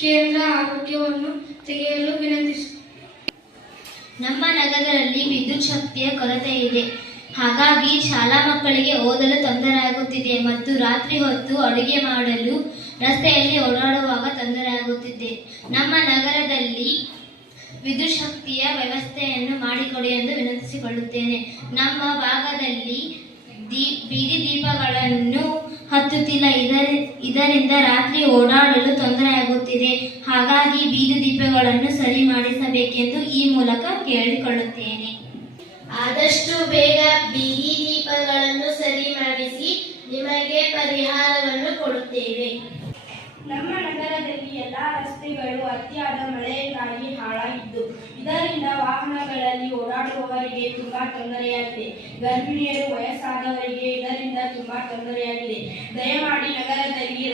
ಕೇಂದ್ರ ಆರೋಗ್ಯವನ್ನು ತೆಗೆಯಲು ವಿನಂತಿಸಿ. ನಮ್ಮ ನಗರದಲ್ಲಿ ವಿದ್ಯುತ್ ಶಕ್ತಿಯ ಕೊರತೆ ಇದೆ. ಹಾಗಾಗಿ ಶಾಲಾ ಮಕ್ಕಳಿಗೆ ಓದಲು ತೊಂದರೆಯಾಗುತ್ತಿದೆ ಮತ್ತು ರಾತ್ರಿ ಹೊತ್ತು ಅಡುಗೆ ಮಾಡಲು ರಸ್ತೆಯಲ್ಲಿ ಓಡಾಡುವಾಗ ತೊಂದರೆಯಾಗುತ್ತಿದೆ. ನಮ್ಮ ನಗರದಲ್ಲಿ ವಿದ್ಯುತ್ ಶಕ್ತಿಯ ವ್ಯವಸ್ಥೆಯನ್ನು ಮಾಡಿಕೊಡಿ ಎಂದು ವಿನಂತಿಸಿಕೊಳ್ಳುತ್ತೇನೆ. ನಮ್ಮ ಭಾಗದಲ್ಲಿ ಬೀದಿ ದೀಪಗಳನ್ನು ಹತ್ತುತ್ತಿಲ್ಲ. ಇದರಿಂದ ರಾತ್ರಿ ಓಡಾಡಲು ತೊಂದರೆಯಾಗುತ್ತಿದೆ. ಹಾಗಾಗಿ ಬೀದಿ ದೀಪಗಳನ್ನು ಸರಿ ಮಾಡಿಸಬೇಕೆಂದು ಈ ಮೂಲಕ ಕೇಳಿಕೊಳ್ಳುತ್ತೇನೆ. ಆದಷ್ಟು ಬೇಗ ಬೀದಿ ದೀಪಗಳನ್ನು ಸರಿ ಮಾಡಿಸಿ ನಿಮಗೆ ಪರಿಹಾರವನ್ನು ಕೊಡುತ್ತೇವೆ. ನಮ್ಮ ನಗರದಲ್ಲಿ ಎಲ್ಲಾ ರಸ್ತೆಗಳು ಅತಿಯಾದ ಮಳೆಯಿಂದಾಗಿ ಹಾಳಾಗಿದ್ದು, ಇದರಿಂದ ವಾಹನಗಳಲ್ಲಿ ಓಡಾಡುವವರಿಗೆ ತುಂಬಾ ತೊಂದರೆಯಾಗಿದೆ. ಗರ್ಭಿಣಿಯರು, ವಯಸ್ಸಾದವರಿಗೆ ಇದರಿಂದ ತುಂಬಾ ತೊಂದರೆಯಾಗಿದೆ. ದಯಮಾಡಿ ನಗರದಲ್ಲಿ